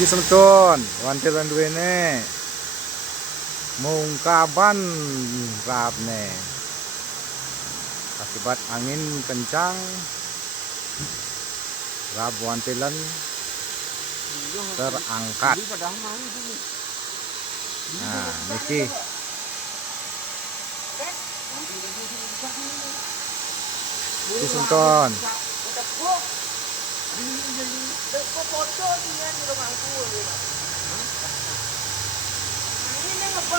Kisumton, wantilan duwene. Mungkaban rapne. Akibat angin kencang, rab wantilan terangkat. Nah, niki. Kisumton.